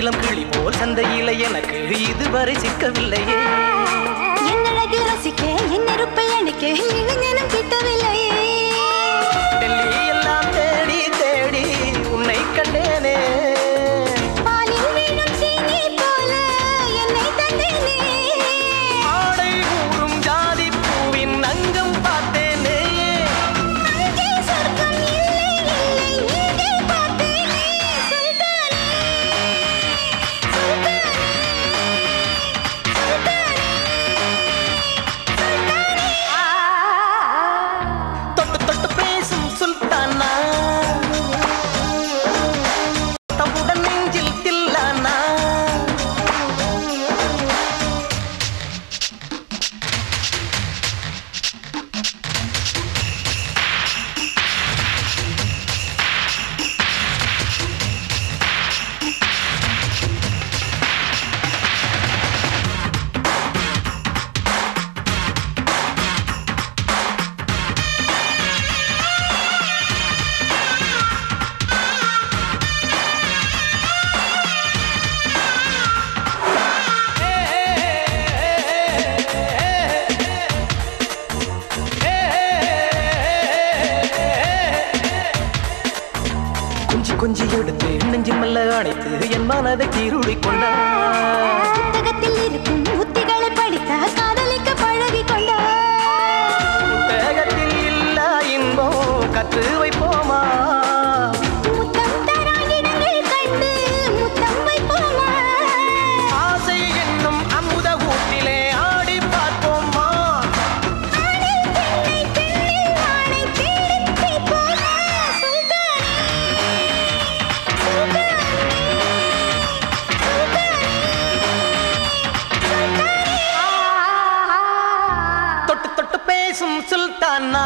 இளம் கிளி போல் சந்தையில எனக்கு இதுவரை சிக்கவில்லையே. என்னழகு ரசிக்க என் நெருப்பை அணைக்க இளைஞனும் கிட்டவில்லையே. டெல்லி எல்லாம் தேடி தேடி உன்னை கண்டேனே. பாலில் வீணும் சீனி போல என்னை தந்தேனே. ஆடை ஊறும் ஜாதி பூவின் அங்கம் பார்த்தேனே. அங்கே சொர்க்கம் இல்லை இல்லை இங்கே பார்த்தேனே. சுல்தானே தொட்டு தொட்டு பேசும் சுல்தானா, தவுடன் நெஞ்சில் தில்லானா. கொஞ்சி கொஞ்சி எடுத்து நெஞ்சு மெல்ல அணைத்து என் மனதை கீருடி கொண்டார். புத்தகத்தில் இருக்கும் உத்திகளை படித்த காதலிக்க பழகி கொண்டார். புத்தகத்தில் இல்ல இன்பம் கற்று வைப்போமா. முத்தம் தரா இடங்கள் கண்டு முத்தம் வைப்போமா. ஆசை என்னும் அமுத ஊட்டிலே ஆடி பார்ப்போமா. ஆணில் பெண்ணை பெண்ணில் ஆணை தேடிப் பிடிப்போமா. சுல்தானே சுல்தானே தொட்டு தொட்டு பேசும் சுல்தானா.